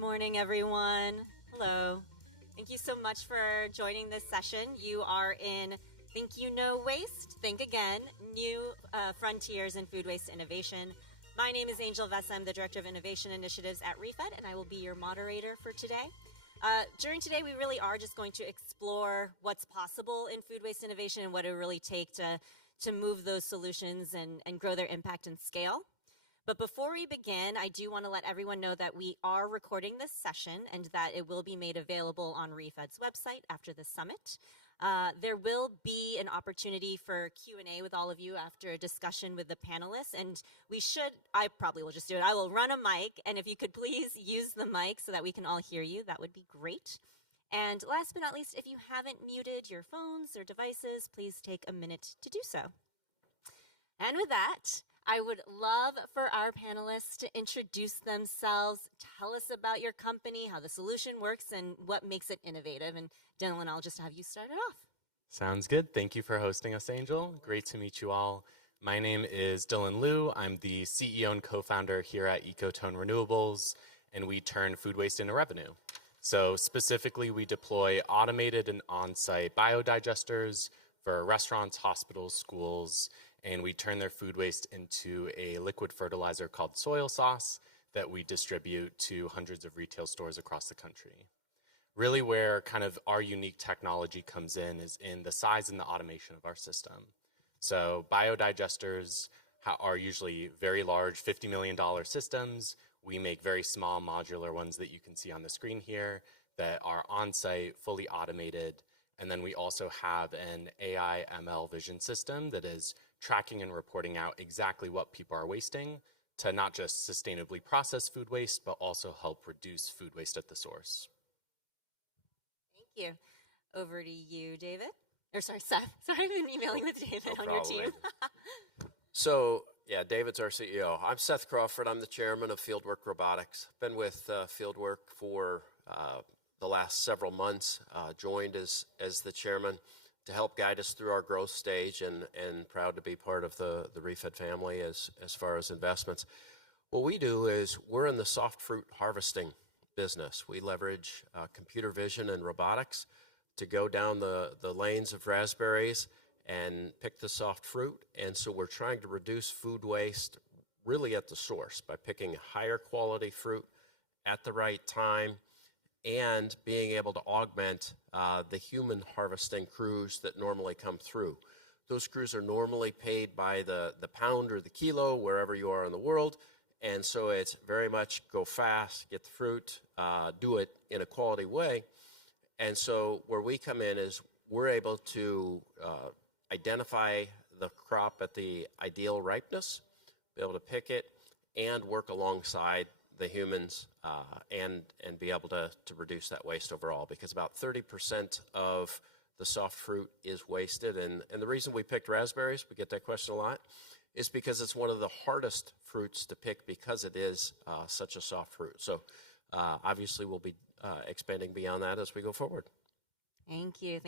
morning, everyone. Hello. Thank you so much for joining this session. You are in Think You Know Waste, Think Again, New Frontiers in Food Waste Innovation. My name is Angel Vessa. I'm the Director of Innovation Initiatives at ReFed, and I will be your moderator for today. During today, we really are just going to explore what's possible in food waste innovation and what it would really take to move those solutions and grow their impact and scale. But before we begin, I do want to let everyone know that we are recording this session and that it will be made available on ReFed's website after the summit. There will be an opportunity for Q&A with all of you after a discussion with the panelists, and I probably will just do it. I will run a mic, and if you could please use the mic so that we can all hear you, that would be great. And last but not least, if you haven't muted your phones or devices, please take a minute to do so. And with that, I would love for our panelists to introduce themselves, tell us about your company, how the solution works, and what makes it innovative. And Dylan, I'll just have you start it off. Sounds good. Thank you for hosting us, Angel. Great to meet you all. My name is Dylan Liu. I'm the CEO and co-founder here at Ecotone Renewables, and we turn food waste into revenue. So specifically, we deploy automated and on-site biodigesters for restaurants, hospitals, schools, and we turn their food waste into a liquid fertilizer called soil sauce that we distribute to hundreds of retail stores across the country. Really where kind of our unique technology comes in is in the size and the automation of our system. So biodigesters are usually very large, $50 million systems. We make very small modular ones that you can see on the screen here that are on-site, fully automated. And then we also have an AI ML vision system that is tracking and reporting out exactly what people are wasting to not just sustainably process food waste, but also help reduce food waste at the source. Thank you. Over to you, David. Or sorry, Seth. Sorry, I've been emailing with David on your team. David's our CEO. I'm Seth Crawford. I'm the chairman of Fieldwork Robotics. Been with Fieldwork for the last several months, joined as the chairman to help guide us through our growth stage, and proud to be part of the ReFed family as far as investments. What we do is we're in the soft fruit harvesting business. We leverage computer vision and robotics to go down the lanes of raspberries and pick the soft fruit. And so we're trying to reduce food waste really at the source by picking higher quality fruit at the right time and being able to augment the human harvesting crews that normally come through. Those crews are normally paid by the pound or the kilo, wherever you are in the world. And so it's very much go fast, get the fruit, do it in a quality way. And so where we come in is we're able to identify the crop at the ideal ripeness, be able to pick it, and work alongside the humans and be able to reduce that waste overall, because about 30% of the soft fruit is wasted. And the reason we picked raspberries, we get that question a lot, is because it's one of the hardest fruits to pick because it is such a soft fruit. So obviously we'll be expanding beyond that as we go forward. Thank you.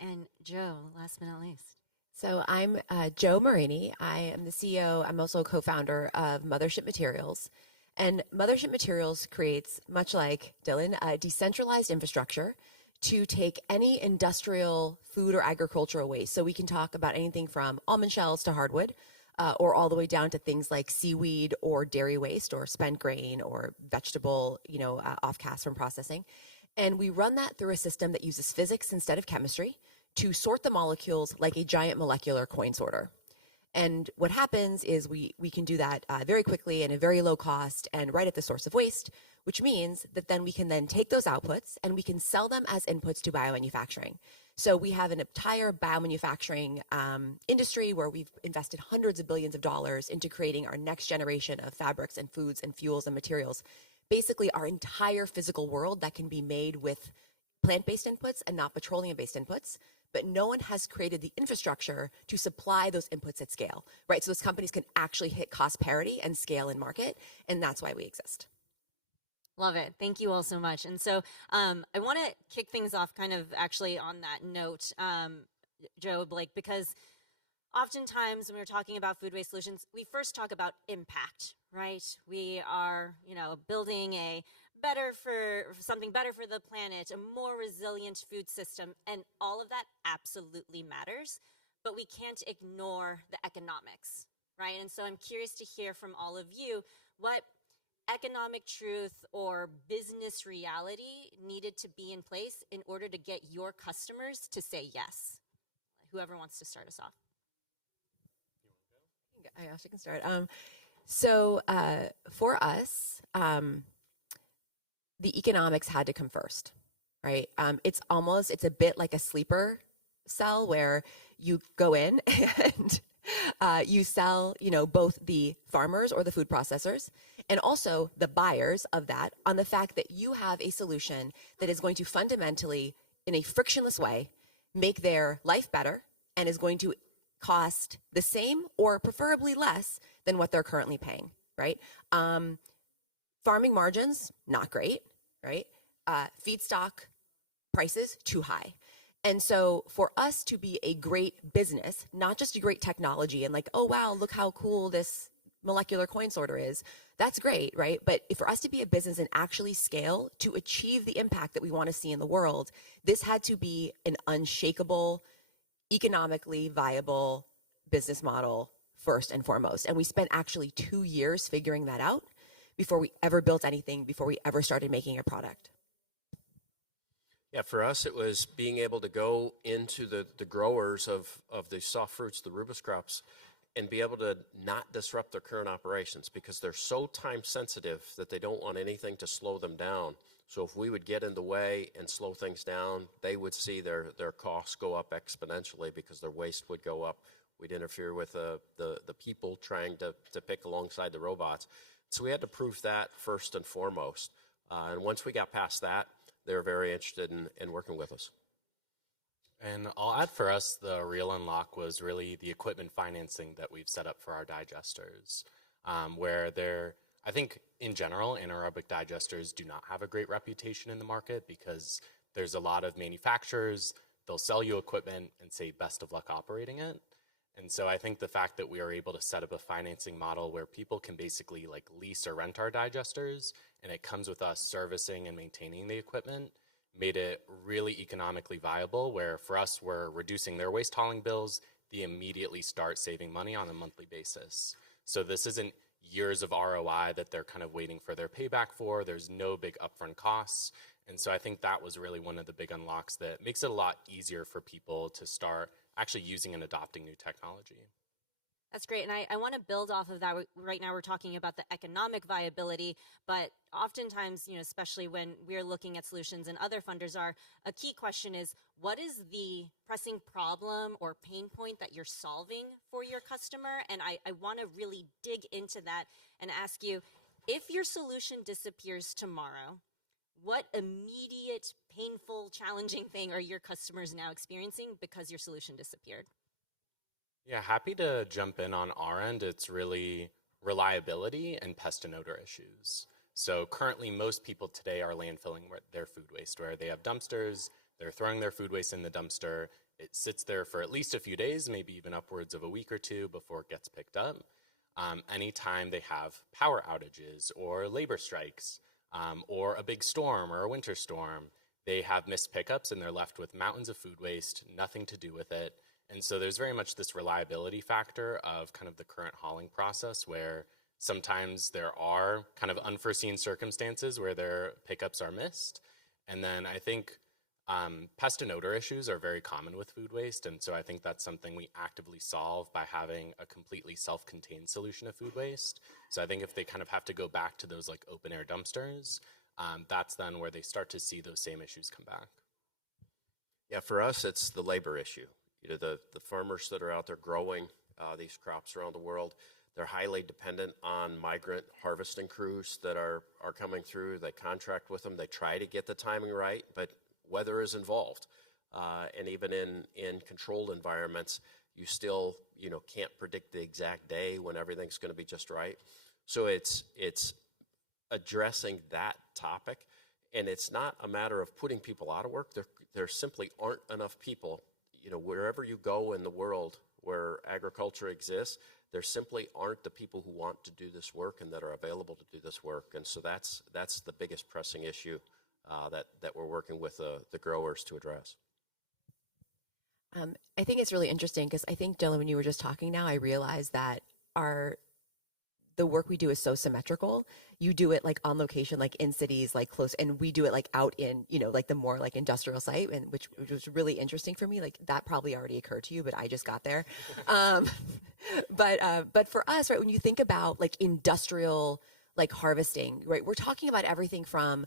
And Joe, last but not least. So I'm Joe Marini. I am the CEO. I'm also a co-founder of Mothership Materials. And Mothership Materials creates, much like Dylan, a decentralized infrastructure to take any industrial food or agricultural waste. So we can talk about anything from almond shells to hardwood, or all the way down to things like seaweed or dairy waste or spent grain or vegetable, off-cast from processing. And we run that through a system that uses physics instead of chemistry to sort the molecules like a giant molecular coin sorter. And what happens is we can do that very quickly and at very low cost and right at the source of waste, which means that then we can then take those outputs and we can sell them as inputs to biomanufacturing. So we have an entire biomanufacturing industry where we've invested hundreds of billions of dollars into creating our next generation of fabrics and foods and fuels and materials. Basically, our entire physical world that can be made with plant-based inputs and not petroleum-based inputs, but no one has created the infrastructure to supply those inputs at scale, right? So those companies can actually hit cost parity and scale in market, and that's why we exist. Love it. Thank you all so much. And so I want to kick things off kind of actually on that note, Joe, Blake, because oftentimes when we're talking about food waste solutions, we first talk about impact, right? We are, building a something better for the planet, a more resilient food system, and all of that absolutely matters, but we can't ignore the economics, right? And so I'm curious to hear from all of you what economic truth or business reality needed to be in place in order to get your customers to say yes. Whoever wants to start us off. I actually can start. For us, the economics had to come first, right? It's a bit like a sleeper cell where you go in and you sell, both the farmers or the food processors and also the buyers of that on the fact that you have a solution that is going to fundamentally, in a frictionless way, make their life better and is going to cost the same or preferably less than what they're currently paying, right? Farming margins, not great, right? Feedstock prices, too high. And so for us to be a great business, not just a great technology and like, oh, wow, look how cool this molecular coin sorter is, that's great, right? But for us to be a business and actually scale to achieve the impact that we want to see in the world, this had to be an unshakable, economically viable business model first and foremost. And we spent actually 2 years figuring that out before we ever built anything, before we ever started making a product. Yeah, for us, it was being able to go into the growers of the soft fruits, the rubus crops, and be able to not disrupt their current operations because they're so time sensitive that they don't want anything to slow them down. So if we would get in the way and slow things down, they would see their costs go up exponentially because their waste would go up. We'd interfere with the people trying to pick alongside the robots. So we had to prove that first and foremost. And once we got past that, they were very interested in working with us. And I'll add for us, the real unlock was really the equipment financing that we've set up for our digesters, where I think in general, anaerobic digesters do not have a great reputation in the market because there's a lot of manufacturers, they'll sell you equipment and say best of luck operating it. And so I think the fact that we are able to set up a financing model where people can basically like lease or rent our digesters and it comes with us servicing and maintaining the equipment made it really economically viable, where for us, we're reducing their waste hauling bills. They immediately start saving money on a monthly basis. So this isn't years of ROI that they're kind of waiting for their payback for. There's no big upfront costs. And so I think that was really one of the big unlocks that makes it a lot easier for people to start actually using and adopting new technology. That's great. And I want to build off of that. Right now, we're talking about the economic viability, but oftentimes, especially when we're looking at solutions and other funders are, a key question is, what is the pressing problem or pain point that you're solving for your customer? And I want to really dig into that and ask you, if your solution disappears tomorrow, what immediate, painful, challenging thing are your customers now experiencing because your solution disappeared? Yeah, happy to jump in on our end. It's really reliability and pest and odor issues. So currently, most people today are landfilling their food waste, where they have dumpsters, they're throwing their food waste in the dumpster. It sits there for at least a few days, maybe even upwards of a week or two before it gets picked up. Anytime they have power outages or labor strikes, or a big storm or a winter storm, they have missed pickups and they're left with mountains of food waste, nothing to do with it. And so there's very much this reliability factor of kind of the current hauling process where sometimes there are kind of unforeseen circumstances where their pickups are missed. And then I think pest and odor issues are very common with food waste. And so I think that's something we actively solve by having a completely self-contained solution of food waste. So I think if they kind of have to go back to those like open air dumpsters, that's then where they start to see those same issues come back. Yeah, for us, it's the labor issue. The farmers that are out there growing these crops around the world, they're highly dependent on migrant harvesting crews that are coming through. They contract with them. They try to get the timing right, but weather is involved. And even in controlled environments, you still can't predict the exact day when everything's going to be just right. So it's addressing that topic, and it's not a matter of putting people out of work. There simply aren't enough people. Wherever you go in the world, where agriculture exists. There simply aren't the people who want to do this work and that are available to do this work. And so that's the biggest pressing issue that we're working with the growers to address. I think it's really interesting because I think, Dylan, when you were just talking now, I realized that the work we do is so symmetrical. You do it like on location, like in cities, like close, and we do it like out in, like the more like industrial site, and which was really interesting for me. Like that probably already occurred to you, but I just got there. But for us, right, when you think about like industrial like harvesting, right, we're talking about everything from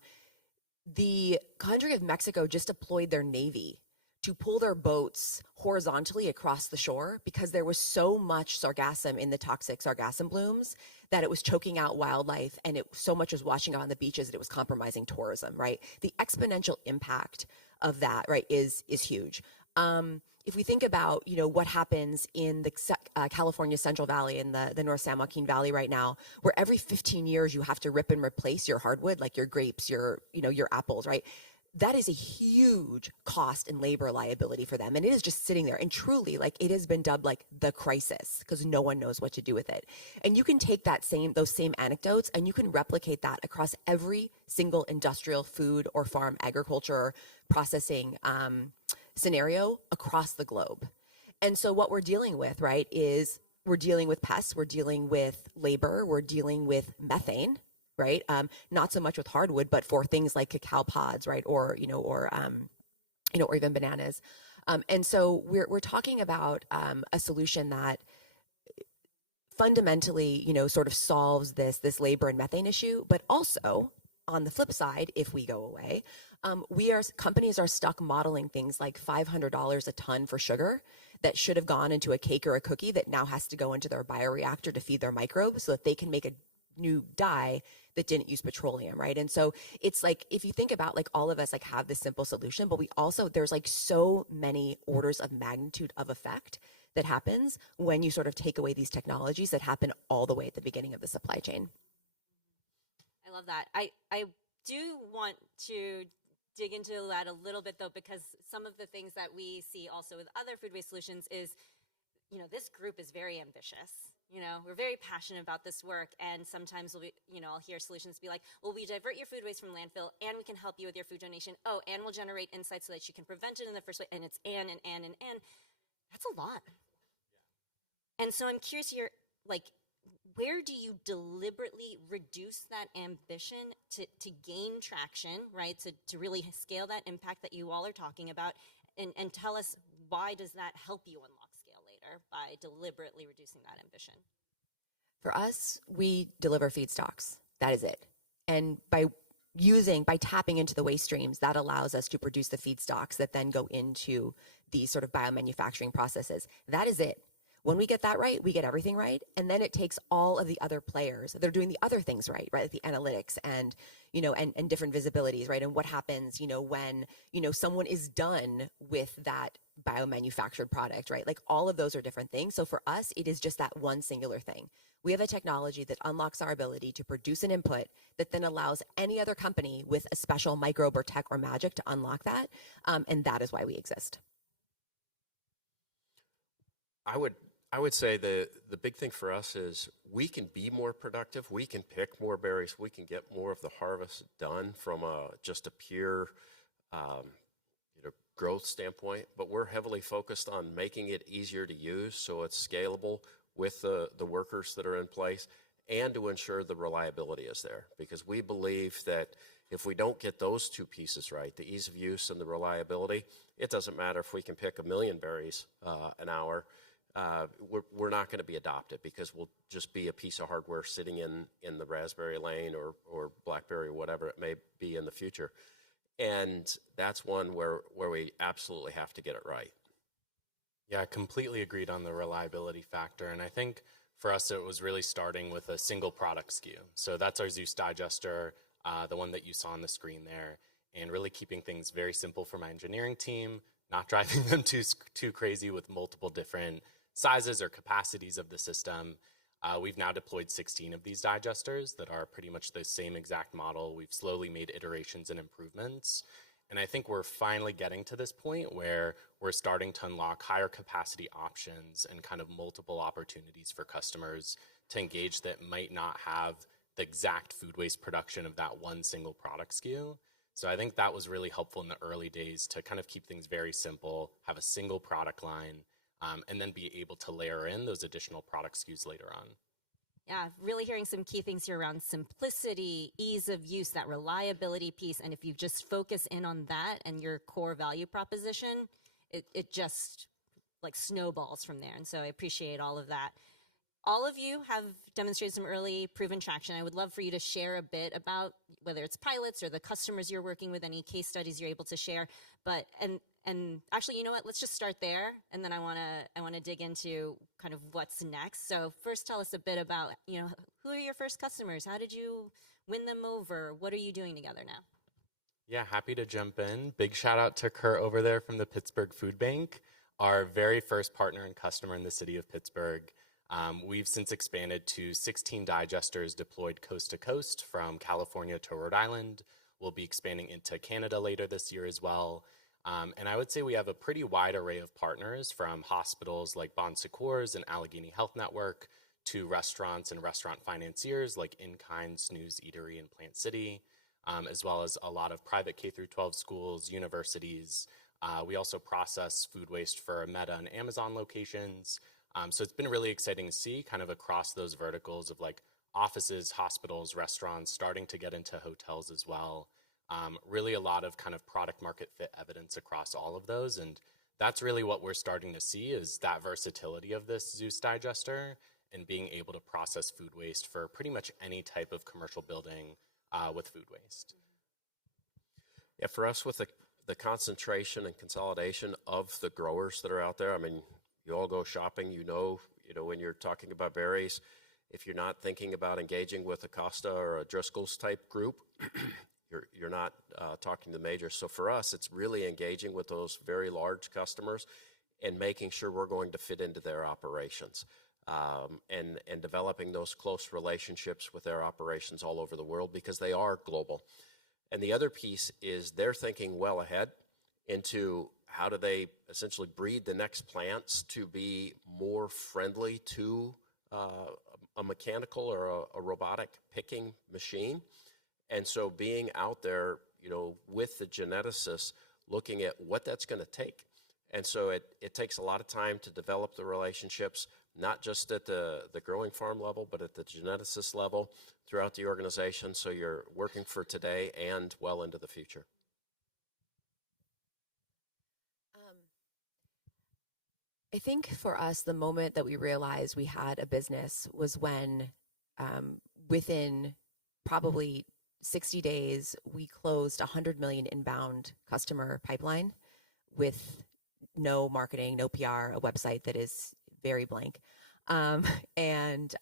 the country of Mexico just deployed their navy to pull their boats horizontally across the shore because there was so much sargassum in the toxic sargassum blooms that it was choking out wildlife, and so much was washing out on the beaches that it was compromising tourism, right? The exponential impact of that, right, is huge. If we think about, what happens in the California Central Valley and the North San Joaquin Valley right now, where every 15 years you have to rip and replace your hardwood, like your grapes, your apples, right? That is a huge cost and labor liability for them. And it is just sitting there. And truly, like, it has been dubbed like the crisis because no one knows what to do with it. And you can take those same anecdotes and you can replicate that across every single industrial food or farm agriculture processing scenario across the globe. And so what we're dealing with, right, is we're dealing with pests, we're dealing with labor, we're dealing with methane, right? Not so much with hardwood, but for things like cacao pods, right? Or even bananas. And so we're talking about a solution that fundamentally, sort of solves this labor and methane issue, but also on the flip side, if we go away, companies are stuck modeling things like $500 a ton for sugar that should have gone into a cake or a cookie that now has to go into their bioreactor to feed their microbes so that they can make a new dye that didn't use petroleum, right? And so it's like, if you think about like all of us like have this simple solution, but there's like so many orders of magnitude of effect that happens when you sort of take away these technologies that happen all the way at the beginning of the supply chain. I love that. I do want to dig into that a little bit though, because some of the things that we see also with other food waste solutions is, this group is very ambitious. We're very passionate about this work, and sometimes I'll hear solutions be like, well, we divert your food waste from landfill, and we can help you with your food donation. Oh, and we'll generate insights so that you can prevent it in the first place. And it's and. That's a lot. And so I'm curious here, like, where do you deliberately reduce that ambition to gain traction, right? To really scale that impact that you all are talking about, and tell us, why does that help you unlock by deliberately reducing that ambition? For us, we deliver feedstocks. That is it. And by tapping into the waste streams, that allows us to produce the feedstocks that then go into these sort of biomanufacturing processes. That is it. When we get that right, we get everything right. And then it takes all of the other players. They're doing the other things right? Like the analytics and, and different visibilities, right? And what happens, when, someone is done with that biomanufactured product, right? Like all of those are different things. So for us, it is just that one singular thing. We have a technology that unlocks our ability to produce an input that then allows any other company with a special microbe or tech or magic to unlock that. And that is why we exist. I would say the big thing for us is we can be more productive. We can pick more berries. We can get more of the harvest done from just a pure growth standpoint. But we're heavily focused on making it easier to use so it's scalable with the workers that are in place, and to ensure the reliability is there. Because we believe that if we don't get those two pieces right, the ease of use and the reliability, it doesn't matter if we can pick 1 million berries an hour. We're not going to be adopted because we'll just be a piece of hardware sitting in the raspberry lane or blackberry, whatever it may be in the future. And that's one where we absolutely have to get it right. Yeah, I completely agreed on the reliability factor. And I think for us, it was really starting with a single product SKU. So that's our Zeus digester, the one that you saw on the screen there, and really keeping things very simple for my engineering team, not driving them too crazy with multiple different sizes or capacities of the system. We've now deployed 16 of these digesters that are pretty much the same exact model. We've slowly made iterations and improvements. And I think we're finally getting to this point where we're starting to unlock higher capacity options and kind of multiple opportunities for customers to engage that might not have the exact food waste production of that one single product SKU. So I think that was really helpful in the early days to kind of keep things very simple, have a single product line, and then be able to layer in those additional product SKUs later on. Yeah, really hearing some key things here around simplicity, ease of use, that reliability piece. And if you just focus in on that and your core value proposition, it just like snowballs from there. And so I appreciate all of that. All of you have demonstrated some early proven traction. I would love for you to share a bit about whether it's pilots or the customers you're working with, any case studies you're able to share. But and actually, you know what? Let's just start there, and then I wanna dig into kind of what's next. So first, tell us a bit about who are your first customers? How did you win them over? What are you doing together now? Yeah, happy to jump in. Big shout out to Kurt over there from the Pittsburgh Food Bank, our very first partner and customer in the city of Pittsburgh. We've since expanded to 16 digesters deployed coast to coast from California to Rhode Island. We'll be expanding into Canada later this year as well. And I would say we have a pretty wide array of partners, from hospitals like Bon Secours and Allegheny Health Network to restaurants and restaurant financiers like In-Kind, Snooze Eatery, and Plant City, as well as a lot of private K-12 schools, universities. We also process food waste for Meta and Amazon locations. So it's been really exciting to see kind of across those verticals of like offices, hospitals, restaurants, starting to get into hotels as well. Really a lot of kind of product market fit evidence across all of those. And that's really what we're starting to see, is that versatility of this Zeus digester and being able to process food waste for pretty much any type of commercial building with food waste. Yeah, for us, with the concentration and consolidation of the growers that are out there, I mean, you all go shopping, you know, when you're talking about berries, if you're not thinking about engaging with a Costa or a Driscoll's type group, you're not talking to the majors. So for us, it's really engaging with those very large customers and making sure we're going to fit into their operations, and developing those close relationships with their operations all over the world, because they are global. And the other piece is they're thinking well ahead into how do they essentially breed the next plants to be more friendly to a mechanical or a robotic picking machine. And so being out there, with the geneticists, looking at what that's going to take. And so it takes a lot of time to develop the relationships, not just at the growing farm level, but at the geneticist level throughout the organization. So you're working for today and well into the future. I think for us, the moment that we realized we had a business was when within probably 60 days, we closed 100 million inbound customer pipeline with no marketing, no PR, a website that is very blank. And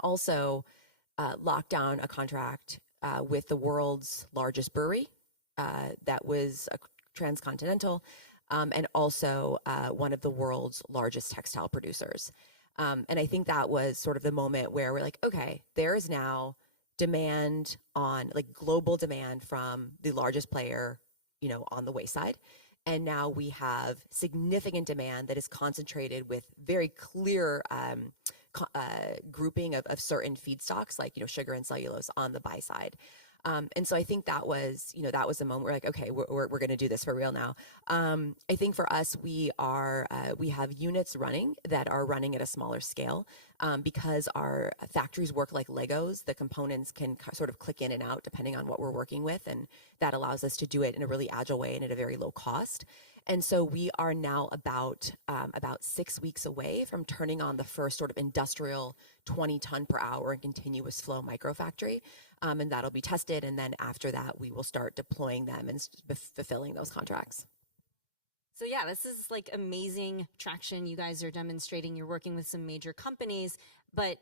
also locked down a contract with the world's largest brewery that was a transcontinental, and also one of the world's largest textile producers. And I think that was sort of the moment where we're like, okay, there is now demand on, like, global demand from the largest player, on the wayside. And now we have significant demand that is concentrated with very clear grouping of certain feedstocks, like, sugar and cellulose on the buy side. And so I think that was the moment we're like, okay, we're going to do this for real now. I think for us, we have units running that are running at a smaller scale, because our factories work like Legos. The components can sort of click in and out depending on what we're working with. And that allows us to do it in a really agile way and at a very low cost. And so we are now about 6 weeks away from turning on the first sort of industrial 20 ton per hour and continuous flow microfactory. And that'll be tested. And then after that, we will start deploying them and fulfilling those contracts. So yeah, this is like amazing traction you guys are demonstrating. You're working with some major companies, but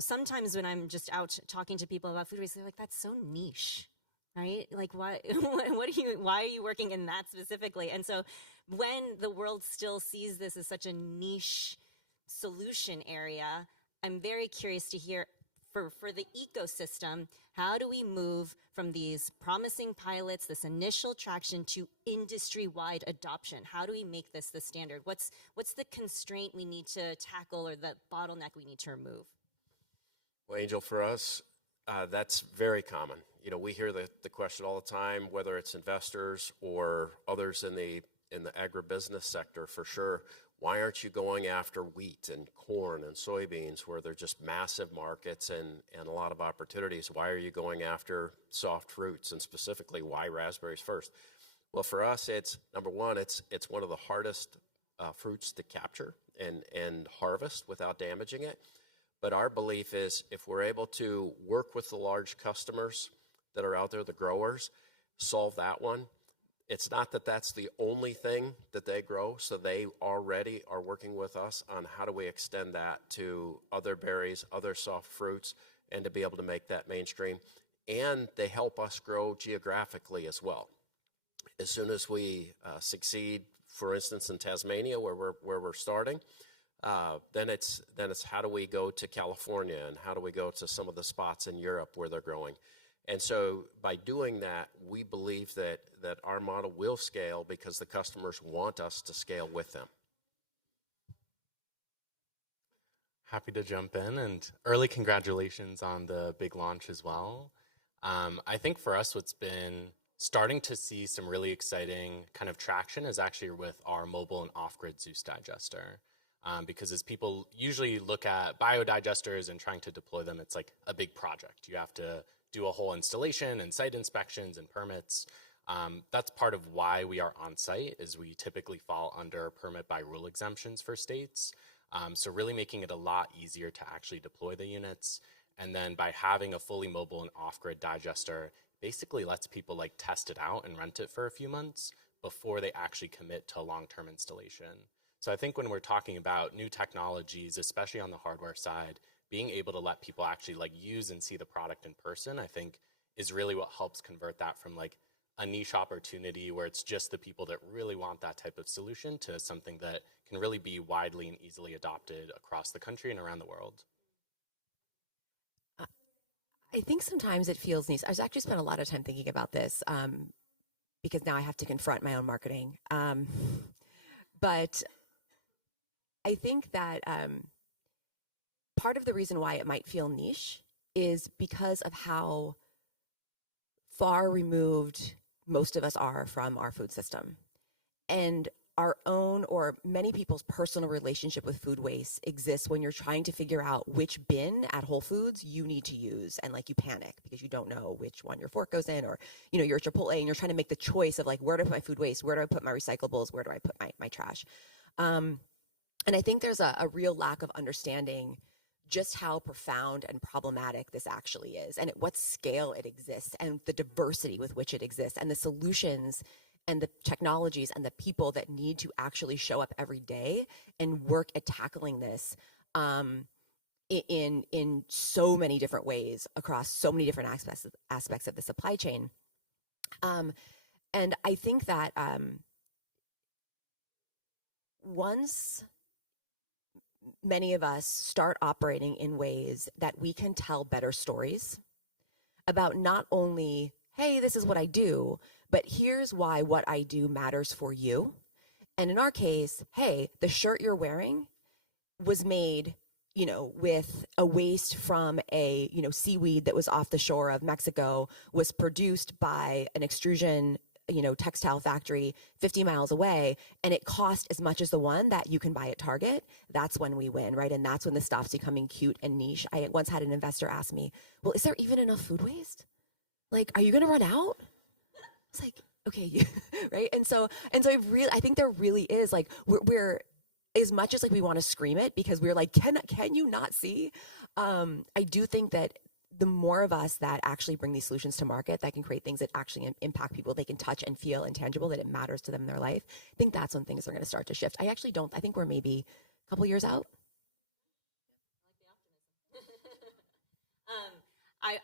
sometimes when I'm just out talking to people about food waste, they're like, that's so niche, right? Like, why are you working in that specifically? And so when the world still sees this as such a niche solution area, I'm very curious to hear for the ecosystem, how do we move from these promising pilots, this initial traction, to industry-wide adoption? How do we make this the standard? What's the constraint we need to tackle, or the bottleneck we need to remove? Well, Angel, for us, that's very common. You know, we hear the question all the time, whether it's investors or others in the agribusiness sector, for sure. Why aren't you going after wheat and corn and soybeans, where they're just massive markets and a lot of opportunities? Why are you going after soft fruits, and specifically, why raspberries first? Well, for us, it's number one, it's one of the hardest fruits to capture and harvest without damaging it. But our belief is, if we're able to work with the large customers that are out there, the growers, solve that one. It's not that that's the only thing that they grow, so they already are working with us on how do we extend that to other berries, other soft fruits, and to be able to make that mainstream. And they help us grow geographically as well. As soon as we succeed, for instance, in Tasmania, where we're starting, then it's how do we go to California, and how do we go to some of the spots in Europe where they're growing. And so by doing that, we believe that our model will scale because the customers want us to scale with them. Happy to jump in, and early congratulations on the big launch as well. I think for us, what's been starting to see some really exciting kind of traction is actually with our mobile and off-grid Zeus digester. Because as people usually look at biodigesters and trying to deploy them, it's like a big project. You have to do a whole installation and site inspections and permits. That's part of why we are on site, is we typically fall under permit by rule exemptions for states. So really making it a lot easier to actually deploy the units. And then by having a fully mobile and off-grid digester, basically lets people like test it out and rent it for a few months before they actually commit to a long-term installation. So I think when we're talking about new technologies, especially on the hardware side, being able to let people actually like use and see the product in person, I think is really what helps convert that from like a niche opportunity where it's just the people that really want that type of solution to something that can really be widely and easily adopted across the country and around the world. I think sometimes it feels niche. I've actually spent a lot of time thinking about this because now I have to confront my own marketing. But I think that part of the reason why it might feel niche is because of how far removed most of us are from our food system. And our own, or many people's personal relationship with food waste exists when you're trying to figure out which bin at Whole Foods you need to use, and like you panic because you don't know which one your fork goes in, or you know, you're at Chipotle and you're trying to make the choice of like, where do I put my food waste, where do I put my recyclables, where do I put my trash. And I think there's a real lack of understanding just how profound and problematic this actually is, and at what scale it exists, and the diversity with which it exists, and the solutions and the technologies and the people that need to actually show up every day and work at tackling this in so many different ways across so many different aspects of the supply chain. And I think that once many of us start operating in ways that we can tell better stories about not only, hey, this is what I do, but here's why what I do matters for you. And in our case, hey, the shirt you're wearing was made, you know, with a waste from a, you know, seaweed that was off the shore of Mexico, was produced by an extrusion, you know, textile factory 50 miles away, and it cost as much as the one that you can buy at Target. That's when we win, right? And that's when this stops becoming cute and niche. I once had an investor ask me, well, is there even enough food waste? Like, are you going to run out? It's like, okay, right? And so I think there really is, like, we're as much as like we want to scream it because we're like, can you not see? I do think that the more of us that actually bring these solutions to market, that can create things that actually impact people, they can touch and feel and tangible, that it matters to them in their life, I think that's when things are going to start to shift. I think we're maybe a couple years out.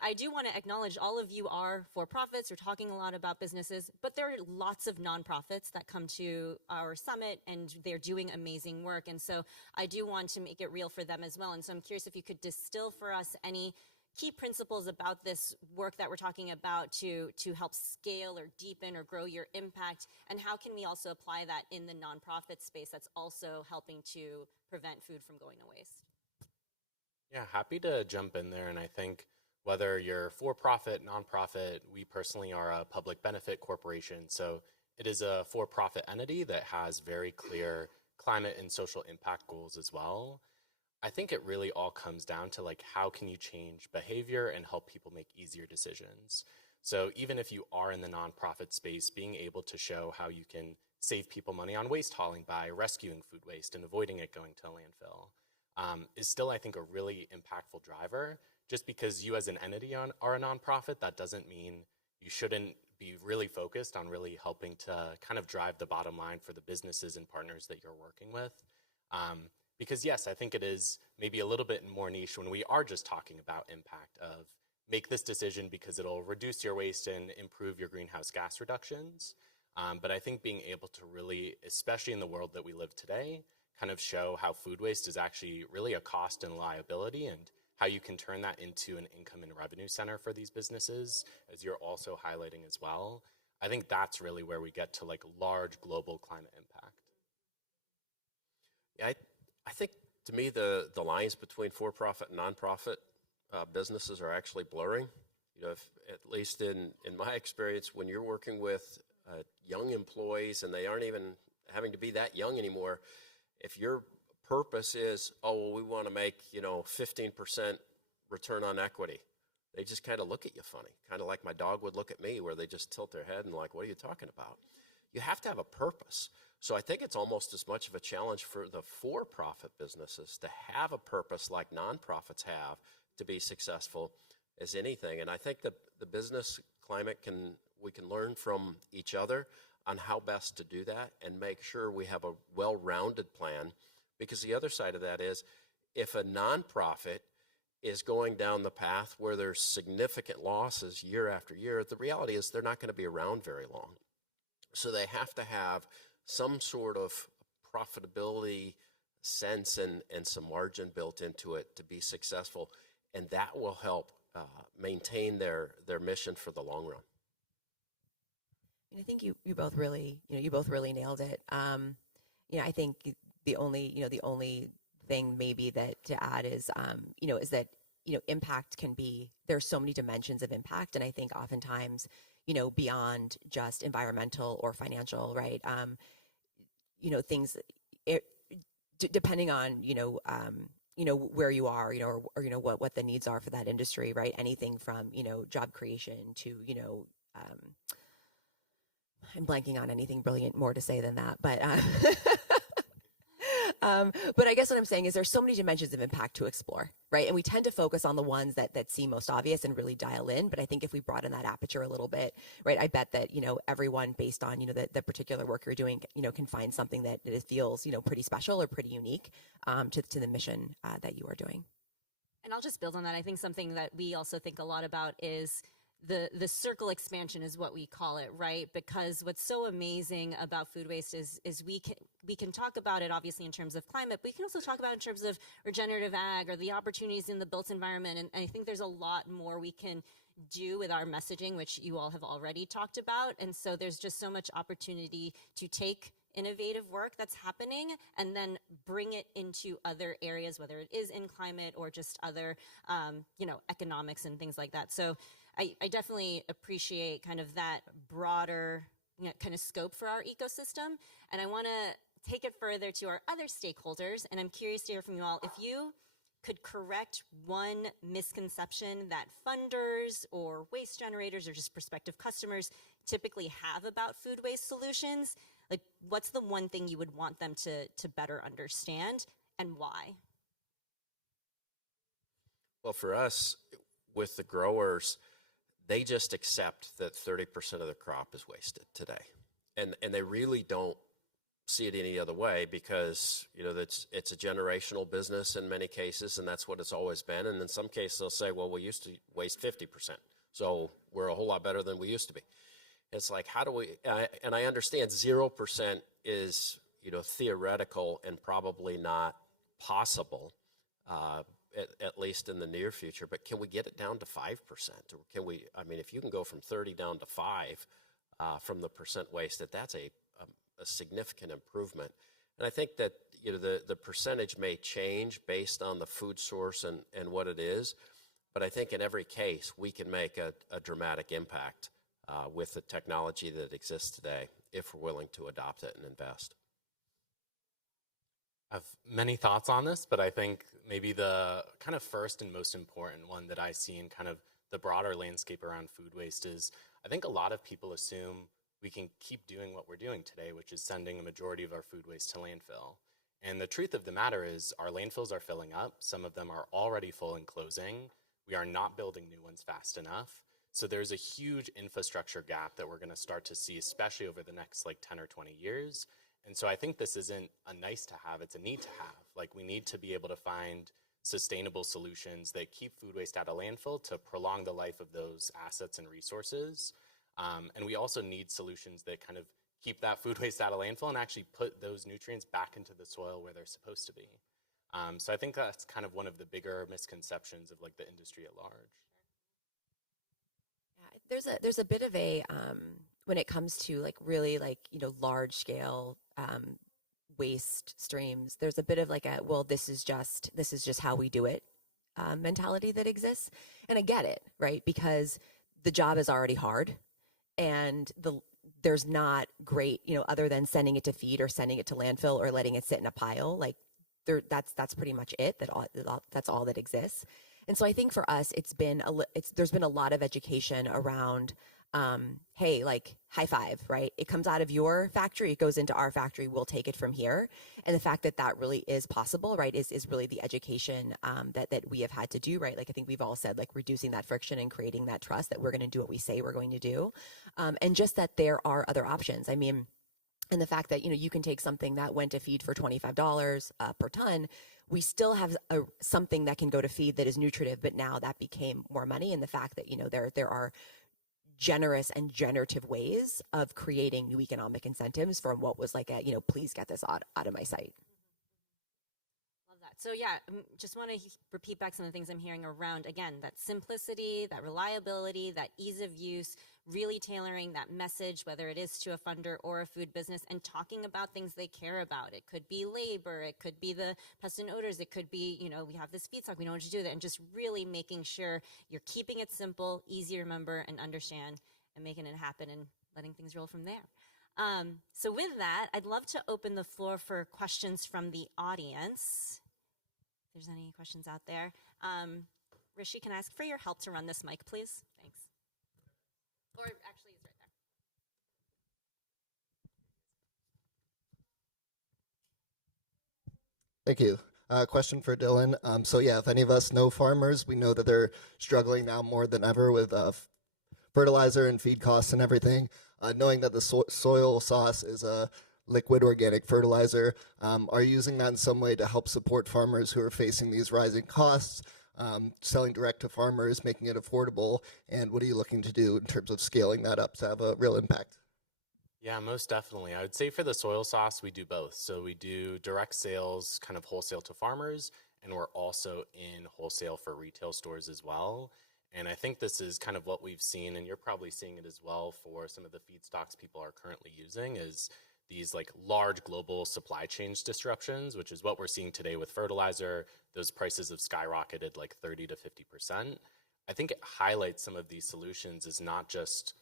I do want to acknowledge all of you are for-profits. You're talking a lot about businesses, but there are lots of nonprofits that come to our summit, and they're doing amazing work. And so I do want to make it real for them as well. And so I'm curious if you could distill for us any key principles about this work that we're talking about to help scale or deepen or grow your impact? And how can we also apply that in the nonprofit space that's also helping to prevent food from going to waste? Yeah, happy to jump in there. And I think whether you're for-profit, nonprofit, we personally are a public benefit corporation. So it is a for-profit entity that has very clear climate and social impact goals as well. I think it really all comes down to like, how can you change behavior and help people make easier decisions? So even if you are in the nonprofit space, being able to show how you can save people money on waste hauling by rescuing food waste and avoiding it going to landfill is still, I think, a really impactful driver. Just because you as an entity are a nonprofit, that doesn't mean you shouldn't be really focused on really helping to kind of drive the bottom line for the businesses and partners that you're working with. Because yes, I think it is maybe a little bit more niche when we are just talking about impact of make this decision because it'll reduce your waste and improve your greenhouse gas reductions. But I think being able to really, especially in the world that we live today, kind of show how food waste is actually really a cost and liability, and how you can turn that into an income and revenue center for these businesses, as you're also highlighting as well. I think that's really where we get to like large global climate impact. Yeah, I think to me the lines between for-profit and nonprofit businesses are actually blurring. You know, if, at least in my experience, when you're working with young employees and they aren't even having to be that young anymore, if your purpose is, oh, well, we want to make, 15% return on equity, they just kind of look at you funny, kind of like my dog would look at me, where they just tilt their head and like, what are you talking about? You have to have a purpose. So I think it's almost as much of a challenge for the for-profit businesses to have a purpose like nonprofits have to be successful as anything. And I think the business climate we can learn from each other on how best to do that and make sure we have a well-rounded plan. Because the other side of that is, if a nonprofit is going down the path where there's significant losses year after year, the reality is they're not going to be around very long. So they have to have some sort of profitability sense and some margin built into it to be successful, and that will help maintain their mission for the long run. And I think you both really nailed it. I think the only thing maybe that to add is that impact can be, there's so many dimensions of impact, and I think oftentimes beyond just environmental or financial, right? Things depending on where you are, or what the needs are for that industry, right? Anything from job creation to I'm blanking on anything brilliant more to say than that, but but I guess what I'm saying is there's so many dimensions of impact to explore, right? And we tend to focus on the ones that seem most obvious and really dial in. But I think if we broaden that aperture a little bit, right, I bet that, everyone based on, the particular work you're doing, can find something that it feels, pretty special or pretty unique to the mission that you are doing. And I'll just build on that. I think something that we also think a lot about is the circle expansion is what we call it, right? Because what's so amazing about food waste is we can talk about it obviously in terms of climate, but we can also talk about it in terms of regenerative ag or the opportunities in the built environment. And I think there's a lot more we can do with our messaging, which you all have already talked about. And so there's just so much opportunity to take innovative work that's happening and then bring it into other areas, whether it is in climate or just other, economics and things like that. So I definitely appreciate kind of that broader kind of scope for our ecosystem. And I want to take it further to our other stakeholders. And I'm curious to hear from you all. If you could correct one misconception that funders or waste generators or just prospective customers typically have about food waste solutions, like what's the one thing you would want them to better understand and why? Well, for us, with the growers, they just accept that 30% of the crop is wasted today. And they really don't see it any other way because, it's a generational business in many cases, and that's what it's always been. And in some cases, they'll say, well, we used to waste 50%, so we're a whole lot better than we used to be. It's like, how do we, and I understand 0% is, theoretical and probably not possible. at least in the near future. But can we get it down to 5%? Or can we? I mean, if you can go from 30 down to 5 from the percent wasted, that's a significant improvement. And I think that the percentage may change based on the food source and what it is. But I think in every case, we can make a dramatic impact with the technology that exists today if we're willing to adopt it and invest. I have many thoughts on this, but I think maybe the kind of first and most important one that I see in kind of the broader landscape around food waste is I think a lot of people assume we can keep doing what we're doing today, which is sending a majority of our food waste to landfill. And the truth of the matter is our landfills are filling up. Some of them are already full and closing. We are not building new ones fast enough. So there's a huge infrastructure gap that we're going to start to see, especially over the next 10 or 20 years. And so I think this isn't a nice to have, it's a need to have. We need to be able to find sustainable solutions that keep food waste out of landfill to prolong the life of those assets and resources. And we also need solutions that kind of keep that food waste out of landfill and actually put those nutrients back into the soil where they're supposed to be. So I think that's kind of one of the bigger misconceptions of the industry at large. Yeah, there's a bit of a when it comes to really large scale waste streams. There's a bit of this is just how we do it mentality that exists, and I get it, right? Because the job is already hard, and there's not great other than sending it to feed or sending it to landfill or letting it sit in a pile. That's pretty much it. That's all that exists. And so I think for us, there's been a lot of education around, hey, high five, right? It comes out of your factory, it goes into our factory, we'll take it from here. And the fact that that really is possible, right, is really the education that we have had to do, right? I think we've all said, reducing that friction and creating that trust that we're going to do what we say we're going to do. And just that there are other options. I mean, and the fact that, you can take something that went to feed for $25 per ton, we still have something that can go to feed that is nutritive, but now that became more money. And the fact that, there are generous and generative ways of creating new economic incentives from what was please get this out of my site. Love that. So yeah, just want to repeat back some of the things I'm hearing around, again, that simplicity, that reliability, that ease of use, really tailoring that message, whether it is to a funder or a food business, and talking about things they care about. It could be labor, it could be the pests and odors, it could be, we have this feedstock, we know what to do that, and just really making sure you're keeping it simple, easy to remember and understand, and making it happen and letting things roll from there. So with that, I'd love to open the floor for questions from the audience. If there's any questions out there. Rishi, can I ask for your help to run this mic, please? Thanks. Or actually, it's right there. Thank you. Question for Dylan. So yeah, if any of us know farmers, we know that they're struggling now more than ever with fertilizer and feed costs and everything. Knowing that the soil sauce is a liquid organic fertilizer, are you using that in some way to help support farmers who are facing these rising costs? Selling direct to farmers, making it affordable, and what are you looking to do in terms of scaling that up to have a real impact? Yeah, most definitely. I would say for the soil sauce, we do both. So we do direct sales, kind of wholesale to farmers, and we're also in wholesale for retail stores as well. And I think this is kind of what we've seen, and you're probably seeing it as well for some of the feedstocks people are currently using, is these large global supply chain disruptions, which is what we're seeing today with fertilizer. Those prices have skyrocketed 30 to 50%. I think it highlights some of these solutions as not just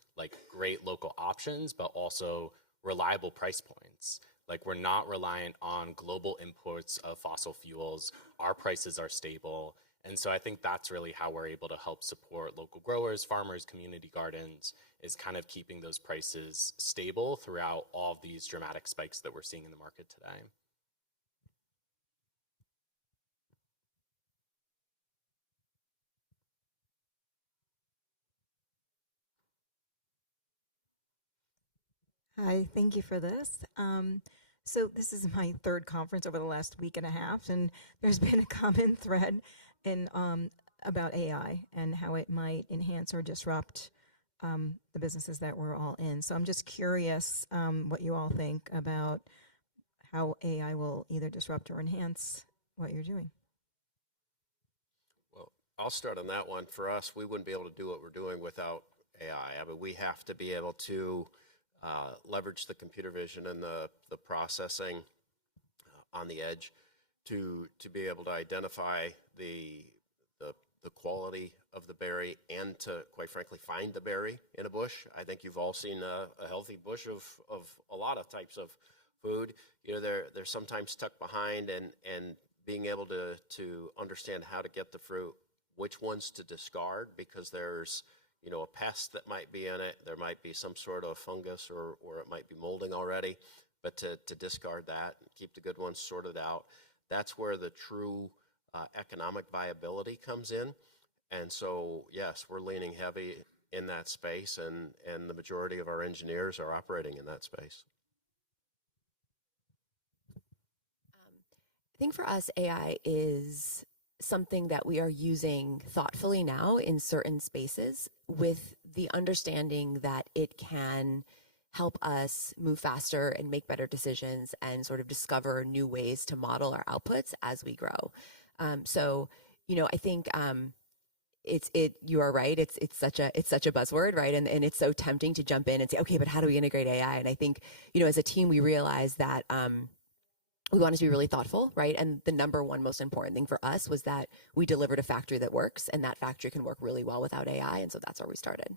great local options, but also reliable price points. We're not reliant on global imports of fossil fuels. Our prices are stable. And so I think that's really how we're able to help support local growers, farmers, community gardens, is kind of keeping those prices stable throughout all of these dramatic spikes that we're seeing in the market today. Hi, thank you for this. So this is my third conference over the last week and a half, and there's been a common thread in about AI and how it might enhance or disrupt the businesses that we're all in. So I'm just curious what you all think about how AI will either disrupt or enhance what you're doing. I'll start on that one. For us, we wouldn't be able to do what we're doing without AI. I mean, we have to be able to leverage the computer vision and the processing on the edge to be able to identify the quality of the berry and to, quite frankly, find the berry in a bush. I think you've all seen a healthy bush of a lot of types of food. You know, they're sometimes tucked behind, and being able to understand how to get the fruit, which ones to discard because there's, you know, a pest that might be in it. There might be some sort of fungus or it might be molding already, but to discard that and keep the good ones sorted out. That's where the true economic viability comes in. And so, yes, we're leaning heavy in that space, and the majority of our engineers are operating in that space. I think for us, AI is something that we are using thoughtfully now in certain spaces with the understanding that it can help us move faster and make better decisions and sort of discover new ways to model our outputs as we grow. So, you know, I think you are right. It's such a buzzword, right? And it's so tempting to jump in and say, okay, but how do we integrate AI? And I think, you know, as a team, we realized that we wanted to be really thoughtful, right? And the number one most important thing for us was that we delivered a factory that works, and that factory can work really well without AI. And so that's where we started.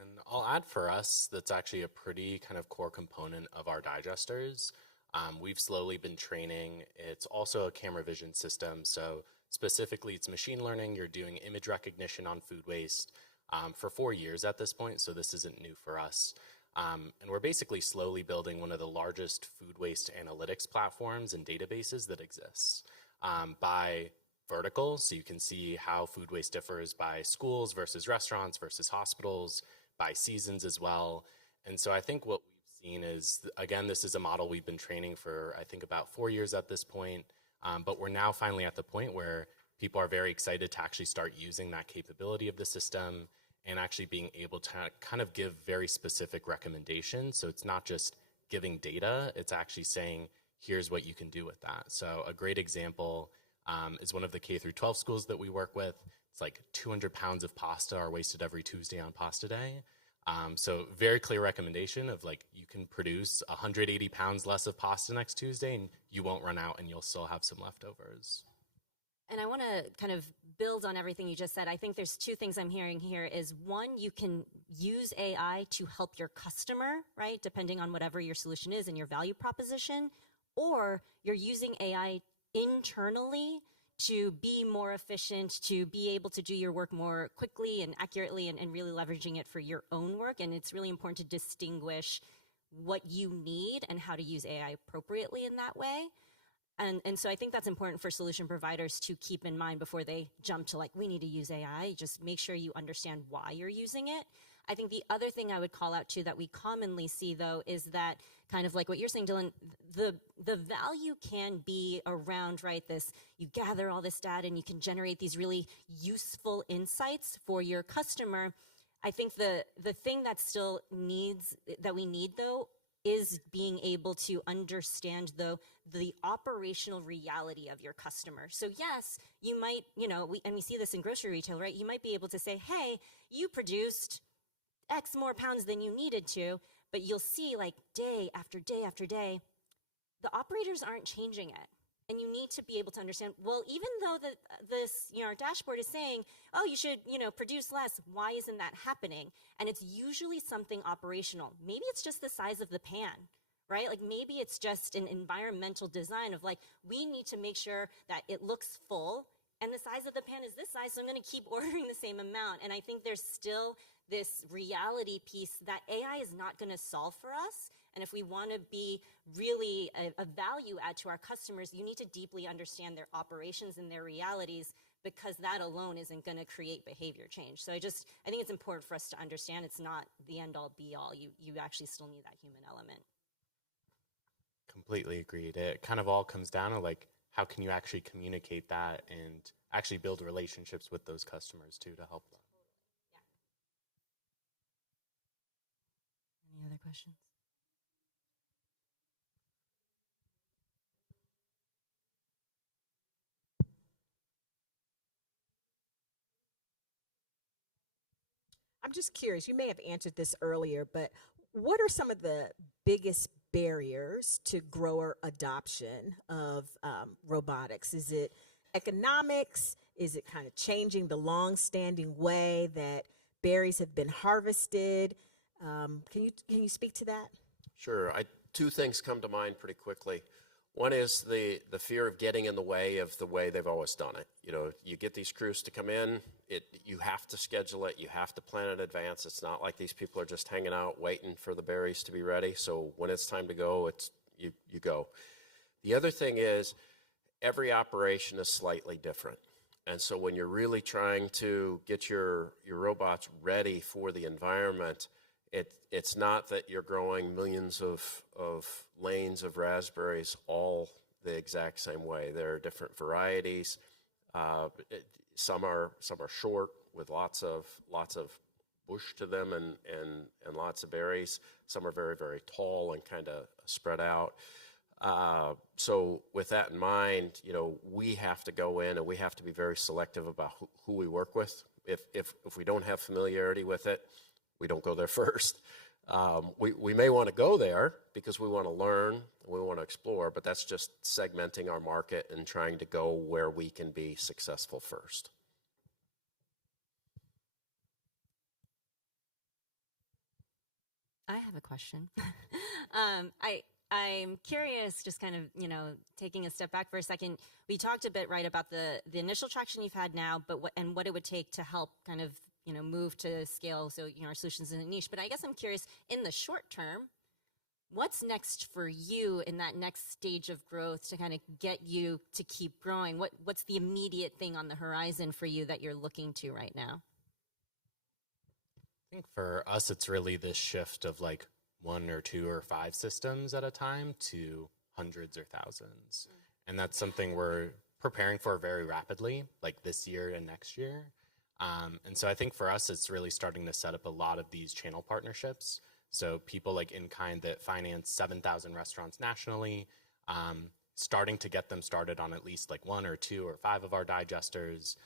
And I'll add for us, that's actually a pretty kind of core component of our digesters. We've slowly been training. It's also a camera vision system. So specifically, it's machine learning. You're doing image recognition on food waste for 4 years at this point. So this isn't new for us. And we're basically slowly building one of the largest food waste analytics platforms and databases that exists by vertical. So you can see how food waste differs by schools versus restaurants versus hospitals, by seasons as well. And so I think what we've seen is, again, this is a model we've been training for, I think, about 4 years at this point. But we're now finally at the point where people are very excited to actually start using that capability of the system and actually being able to kind of give very specific recommendations. So it's not just giving data, it's actually saying, here's what you can do with that. So a great example is one of the K through 12 schools that we work with. It's like 200 pounds of pasta are wasted every Tuesday on pasta day. So very clear recommendation of like, you can produce 180 pounds less of pasta next Tuesday and you won't run out and you'll still have some leftovers. And I want to kind of build on everything you just said. I think there's two things I'm hearing here is one, you can use AI to help your customer, right? Depending on whatever your solution is and your value proposition, or you're using AI internally to be more efficient, to be able to do your work more quickly and accurately and really leveraging it for your own work. And it's really important to distinguish what you need and how to use AI appropriately in that way. And so I think that's important for solution providers to keep in mind before they jump to like, we need to use AI. Just make sure you understand why you're using it. I think the other thing I would call out too that we commonly see though is that kind of like what you're saying, Dylan, the value can be around, right, this, you gather all this data and you can generate these really useful insights for your customer. I think the thing that still that we need though is being able to understand the operational reality of your customer. So yes, you might, we see this in grocery retail, right? You might be able to say, hey, you produced X more pounds than you needed to, but you'll see like day after day after day, the operators aren't changing it. And you need to be able to understand, well, even though our dashboard is saying, oh, you should, produce less, why isn't that happening? And it's usually something operational. Maybe it's just the size of the pan, right? Like maybe it's just an environmental design of like, we need to make sure that it looks full and the size of the pan is this size, so I'm gonna keep ordering the same amount. And I think there's still this reality piece that AI is not gonna solve for us. And if we want to be really a value add to our customers, you need to deeply understand their operations and their realities, because that alone isn't going to create behavior change. So I think it's important for us to understand it's not the end all be all. You actually still need that human element. Completely agreed. It kind of all comes down to like, how can you actually communicate that and actually build relationships with those customers too to help them. Yeah. Any other questions? I'm just curious. You may have answered this earlier, but what are some of the biggest barriers to grower adoption of robotics? Is it economics? Is it kind of changing the long-standing way that berries have been harvested? Can you speak to that? Sure. Two things come to mind pretty quickly. One is the fear of getting in the way of the way they've always done it. You know, you get these crews to come in, you have to schedule it, you have to plan in advance. It's not like these people are just hanging out waiting for the berries to be ready. So when it's time to go, you go. The other thing is every operation is slightly different. And so when you're really trying to get your robots ready for the environment, it's not that you're growing millions of lanes of raspberries all the exact same way. There are different varieties. Some are short with lots of bush to them and lots of berries. Some are very, very tall and kind of spread out. So with that in mind, you know, we have to go in and we have to be very selective about who we work with. If we don't have familiarity with it, we don't go there first. We may want to go there because we want to learn, we want to explore, but that's just segmenting our market and trying to go where we can be successful first. I have a question. I'm curious, just kind of, you know, taking a step back for a second. We talked a bit, right, about the initial traction you've had now, but what it would take to help kind of, you know, move to scale. So, you know, our solutions in a niche. But I guess I'm curious, in the short term, what's next for you in that next stage of growth to kind of get you to keep growing? What's the immediate thing on the horizon for you that you're looking to right now? I think for us, it's really this shift of like 1 or 2 or 5 systems at a time to hundreds or thousands. And that's something we're preparing for very rapidly, like this year and next year. And so I think for us, it's really starting to set up a lot of these channel partnerships. So people like InKind that finance 7,000 restaurants nationally, starting to get them started on at least like 1 or 2 or 5 of our digesters.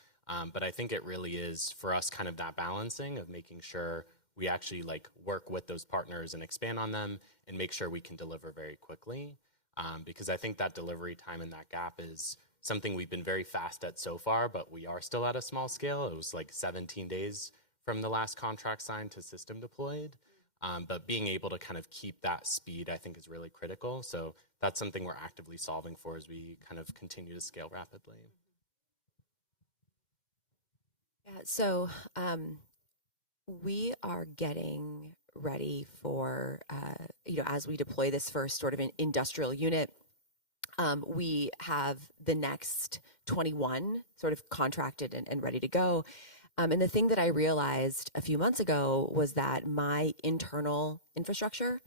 But I think it really is for us kind of that balancing of making sure we actually like work with those partners and expand on them and make sure we can deliver very quickly. Because I think that delivery time and that gap is something we've been very fast at so far, but we are still at a small scale. It was like 17 days from the last contract signed to system deployed. But being able to kind of keep that speed, I think, is really critical. So that's something we're actively solving for as we kind of continue to scale rapidly. Yeah, so we are getting ready for, you know, as we deploy this first sort of an industrial unit, we have the next 21 sort of contracted and ready to go. And the thing that I realized a few months ago was that my internal infrastructure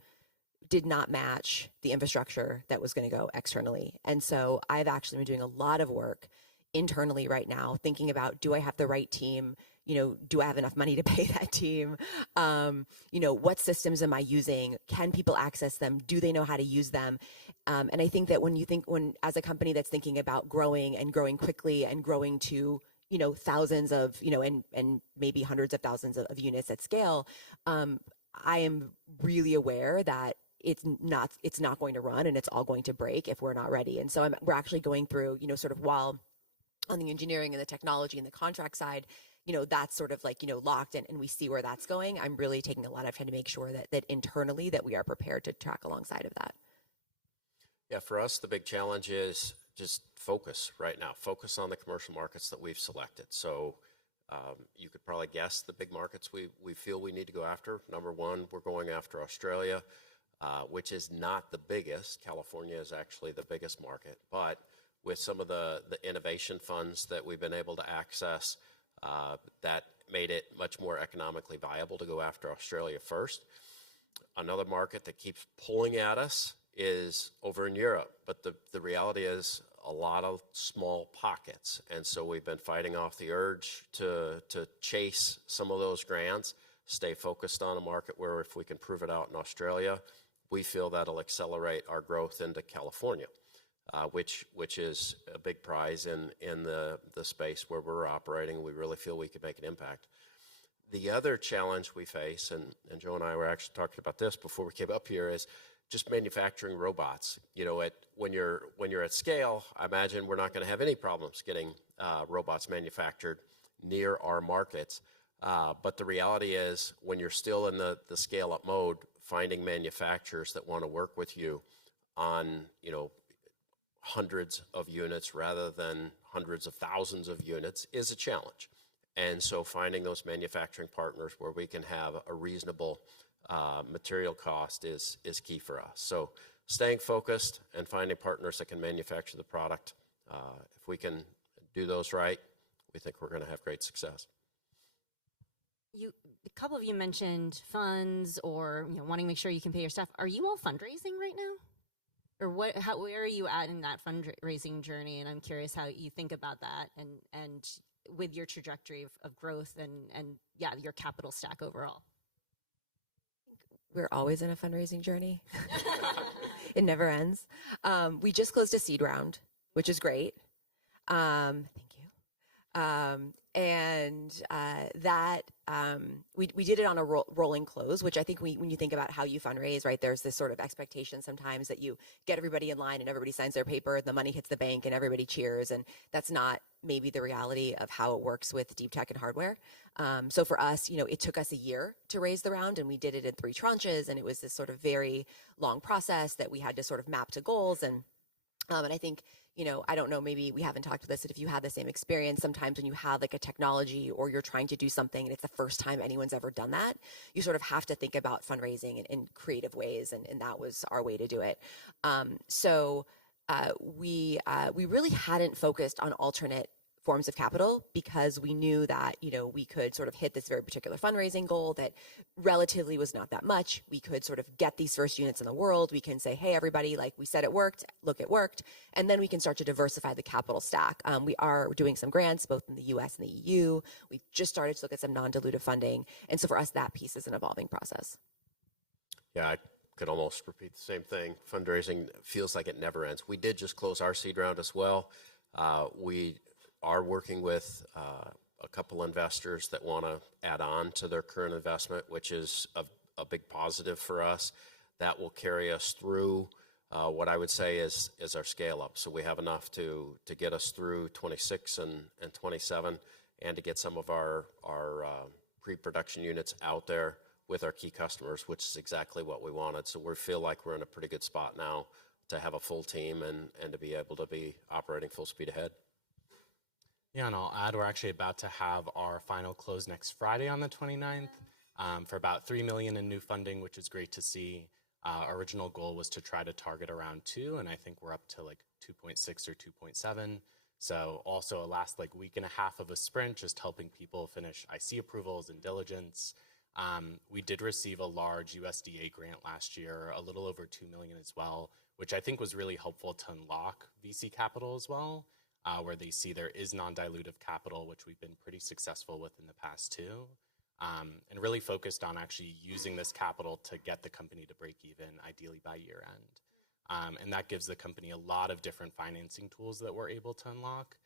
did not match the infrastructure that was going to go externally. And so I've actually been doing a lot of work internally right now, thinking about, do I have the right team? You know, do I have enough money to pay that team? You know, what systems am I using? Can people access them? Do they know how to use them? And I think that when as a company that's thinking about growing and growing quickly and growing to, you know, thousands of, you know, and maybe hundreds of thousands of units at scale, I am really aware that it's not going to run and it's all going to break if we're not ready. And so we're actually going through, you know, sort of while on the engineering and the technology and the contract side, you know, that's sort of like, you know, locked in and we see where that's going. I'm really taking a lot of time to make sure that internally that we are prepared to track alongside of that. Yeah, for us, the big challenge is just focus right now. Focus on the commercial markets that we've selected. So you could probably guess the big markets we feel we need to go after. Number one, we're going after Australia, which is not the biggest. California is actually the biggest market. But with some of the innovation funds that we've been able to access, that made it much more economically viable to go after Australia first. Another market that keeps pulling at us is over in Europe, but the reality is a lot of small pockets, and so we've been fighting off the urge to chase some of those grants, stay focused on a market where if we can prove it out in Australia, we feel that'll accelerate our growth into California, which is a big prize in the space where we're operating. We really feel we could make an impact. The other challenge we face, and Joe and I were actually talking about this before we came up here, is just manufacturing robots. When you're at scale, I imagine we're not going to have any problems getting robots manufactured near our markets. But the reality is, when you're still in the scale-up mode, finding manufacturers that want to work with you on hundreds of units rather than hundreds of thousands of units is a challenge. And so finding those manufacturing partners where we can have a reasonable material cost is key for us. So staying focused and finding partners that can manufacture the product, if we can do those right, we think we're going to have great success. A couple of you mentioned funds or wanting to make sure you can pay your staff. Are you all fundraising right now? Or where are you at in that fundraising journey? And I'm curious how you think about that and with your trajectory of growth and your capital stack overall. We're always in a fundraising journey. It never ends. We just closed a seed round, which is great. Thank you. We did it on a rolling close, which I think when you think about how you fundraise, right, there's this sort of expectation sometimes that you get everybody in line and everybody signs their paper, the money hits the bank and everybody cheers. And that's not maybe the reality of how it works with deep tech and hardware. So for us, it took us a year to raise the round, and we did it in 3 tranches. And it was this sort of very long process that we had to sort of map to goals. And I think, I don't know, maybe we haven't talked about this, but if you have the same experience, sometimes when you have like a technology or you're trying to do something and it's the first time anyone's ever done that, you sort of have to think about fundraising in creative ways. And that was our way to do it. We really hadn't focused on alternate forms of capital because we knew that, we could sort of hit this very particular fundraising goal that relatively was not that much. We could sort of get these first units in the world. We can say, hey, everybody, like we said, it worked. Look, it worked. And then we can start to diversify the capital stack. We are doing some grants, both in the US and the EU. We've just started to look at some non-dilutive funding. And so for us, that piece is an evolving process. Yeah, I could almost repeat the same thing. Fundraising feels like it never ends. We did just close our seed round as well. We are working with a couple investors that want to add on to their current investment, which is a big positive for us. That will carry us through what I would say is our scale up. So we have enough to get us through 26 and 27 and to get some of our pre-production units out there with our key customers, which is exactly what we wanted. So we feel like we're in a pretty good spot now to have a full team and to be able to be operating full speed ahead. Yeah, and I'll add, we're actually about to have our final close next Friday on the 29th for about $3 million in new funding, which is great to see. Our original goal was to try to target around 2, and I think we're up to like 2.6 or 2.7. So also a last week and a half of a sprint, just helping people finish IC approvals and diligence. We did receive a large USDA grant last year, a little over $2 million as well, which I think was really helpful to unlock VC capital as well. Where they see there is non-dilutive capital, which we've been pretty successful with in the past too, and really focused on actually using this capital to get the company to break even, ideally by year end. And that gives the company a lot of different financing tools that we're able to unlock.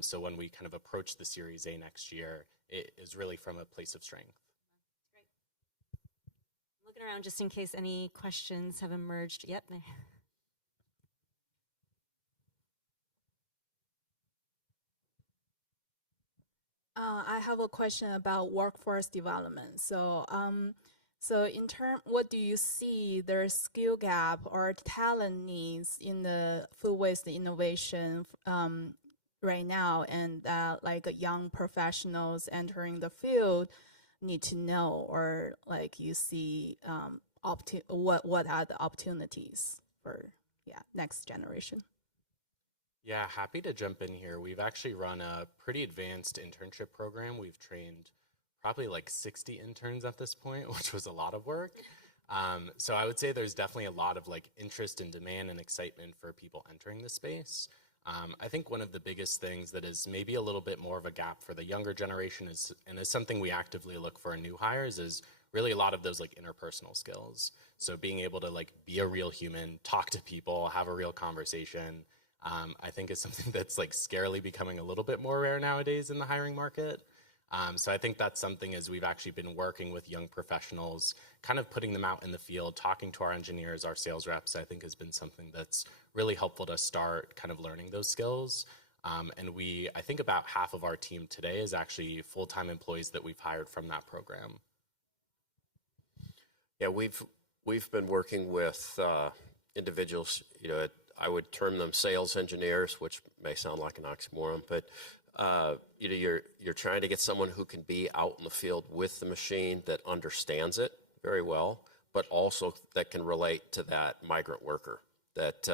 So when we kind of approach the Series A next year, it is really from a place of strength. Great. I'm looking around just in case any questions have emerged. Yep. I have a question about workforce development. So in what do you see their skill gap or talent needs in the food waste innovation right now, and young professionals entering the field need to know, or you see what are the opportunities for next generation? Yeah, happy to jump in here. We've actually run a pretty advanced internship program. We've trained probably 60 interns at this point, which was a lot of work. So I would say there's definitely a lot of interest and demand and excitement for people entering the space. I think one of the biggest things that is maybe a little bit more of a gap for the younger generation is something we actively look for in new hires, is really a lot of those interpersonal skills. So being able to be a real human, talk to people, have a real conversation, I think is something that's scarily becoming a little bit more rare nowadays in the hiring market. So I think that's something as we've actually been working with young professionals, kind of putting them out in the field, talking to our engineers, our sales reps, I think has been something that's really helpful to start kind of learning those skills. And I think about half of our team today is actually full-time employees that we've hired from that program. Yeah, we've been working with individuals, I would term them sales engineers, which may sound like an oxymoron, but you're trying to get someone who can be out in the field with the machine that understands it very well, but also that can relate to that migrant worker that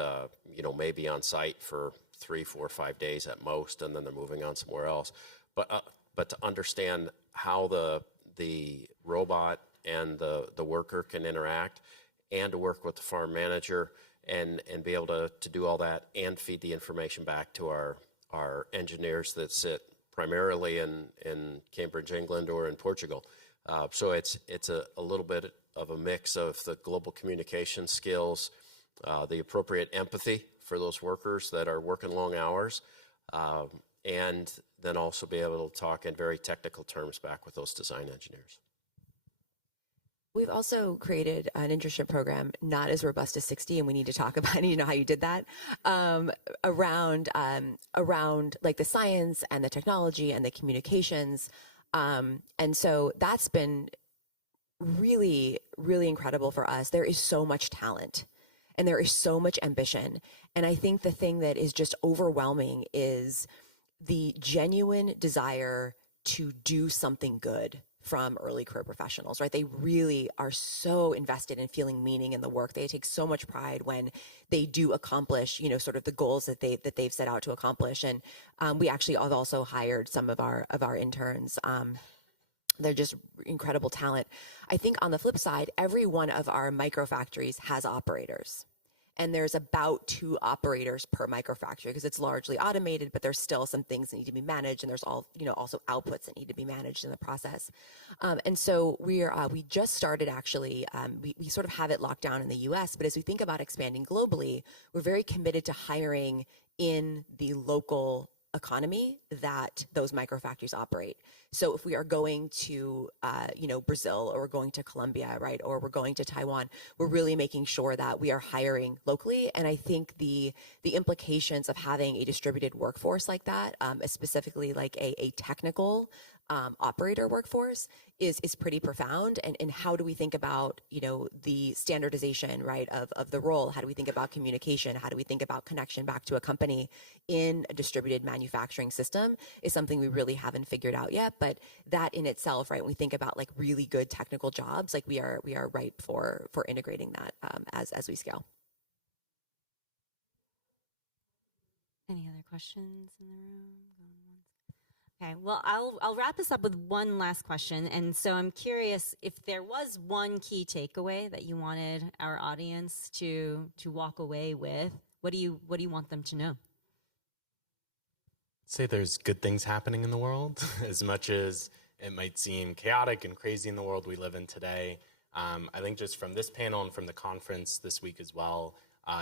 may be on site for 3, 4, 5 days at most, and then they're moving on somewhere else. But to understand how the robot and the worker can interact, and to work with the farm manager and be able to do all that and feed the information back to our engineers that sit primarily in Cambridge, England, or in Portugal. So it's a little bit of a mix of the global communication skills, the appropriate empathy for those workers that are working long hours, and then also be able to talk in very technical terms back with those design engineers. We've also created an internship program, not as robust as 60, and we need to talk about how you did that, around like the science and the technology and the communications. And so that's been really, really incredible for us. There is so much talent and there is so much ambition. And I think the thing that is just overwhelming is the genuine desire to do something good from early career professionals, right? They really are so invested in feeling meaning in the work. They take so much pride when they do accomplish, sort of the goals that they've set out to accomplish. And we actually have also hired some of our interns. They're just incredible talent. I think on the flip side, every one of our microfactories has operators. And there's about 2 operators per microfactory because it's largely automated, but there's still some things that need to be managed, and there's also outputs that need to be managed in the process. And so we just started actually. We sort of have it locked down in the U.S., but as we think about expanding globally, we're very committed to hiring in the local economy that those microfactories operate. So if we are going to, Brazil, or we're going to Colombia, right, or we're going to Taiwan, we're really making sure that we are hiring locally. And I think the implications of having a distributed workforce like that, specifically like a technical operator workforce, is pretty profound. And how do we think about, the standardization, right, of the role? How do we think about communication? How do we think about connection back to a company in a distributed manufacturing system is something we really haven't figured out yet. But that in itself, right, when we think about like really good technical jobs, like we are ripe for integrating that as we scale. Any other questions in the room? Okay, well, I'll wrap this up with one last question. And so I'm curious if there was one key takeaway that you wanted our audience to walk away with. What do you want them to know? I'd say there's good things happening in the world, as much as it might seem chaotic and crazy in the world we live in today. I think just from this panel and from the conference this week as well,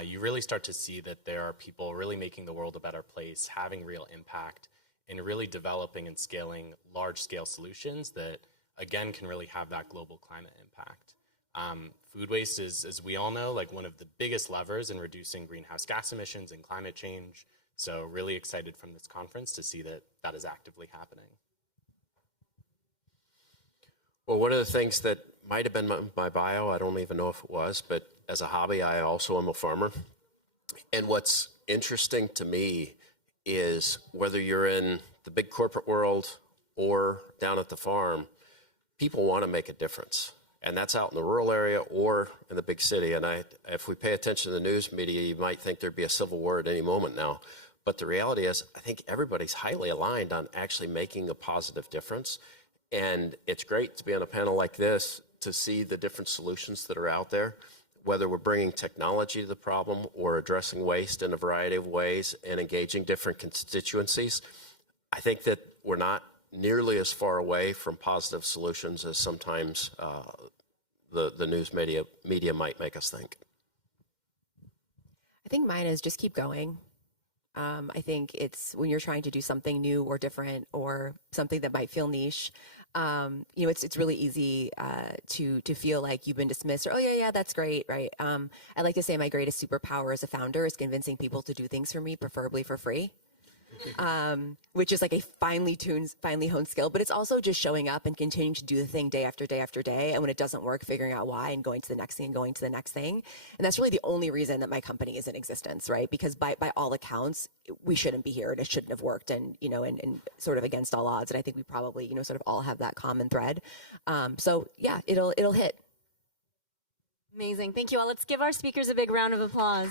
you really start to see that there are people really making the world a better place, having real impact, and really developing and scaling large-scale solutions that, again, can really have that global climate impact. Food waste is, as we all know, like one of the biggest levers in reducing greenhouse gas emissions and climate change. So really excited from this conference to see that is actively happening. Well, one of the things that might have been my bio, I don't even know if it was, but as a hobby, I also am a farmer. And what's interesting to me is whether you're in the big corporate world or down at the farm, people want to make a difference. And that's out in the rural area or in the big city. And if we pay attention to the news media, you might think there'd be a civil war at any moment now. But the reality is, I think everybody's highly aligned on actually making a positive difference. And it's great to be on a panel like this to see the different solutions that are out there, whether we're bringing technology to the problem or addressing waste in a variety of ways and engaging different constituencies. I think that we're not nearly as far away from positive solutions as sometimes the news media might make us think. I think mine is just keep going. I think it's when you're trying to do something new or different or something that might feel niche, it's really easy to feel like you've been dismissed or, oh yeah, that's great, right? I like to say my greatest superpower as a founder is convincing people to do things for me, preferably for free. Which is like a finely honed skill, but it's also just showing up and continuing to do the thing day after day after day. And when it doesn't work, figuring out why and going to the next thing and going to the next thing. And that's really the only reason that my company is in existence, right? Because by all accounts, we shouldn't be here and it shouldn't have worked and sort of against all odds. And I think we probably, sort of all have that common thread. So yeah, it'll hit. Amazing. Thank you all. Let's give our speakers a big round of applause.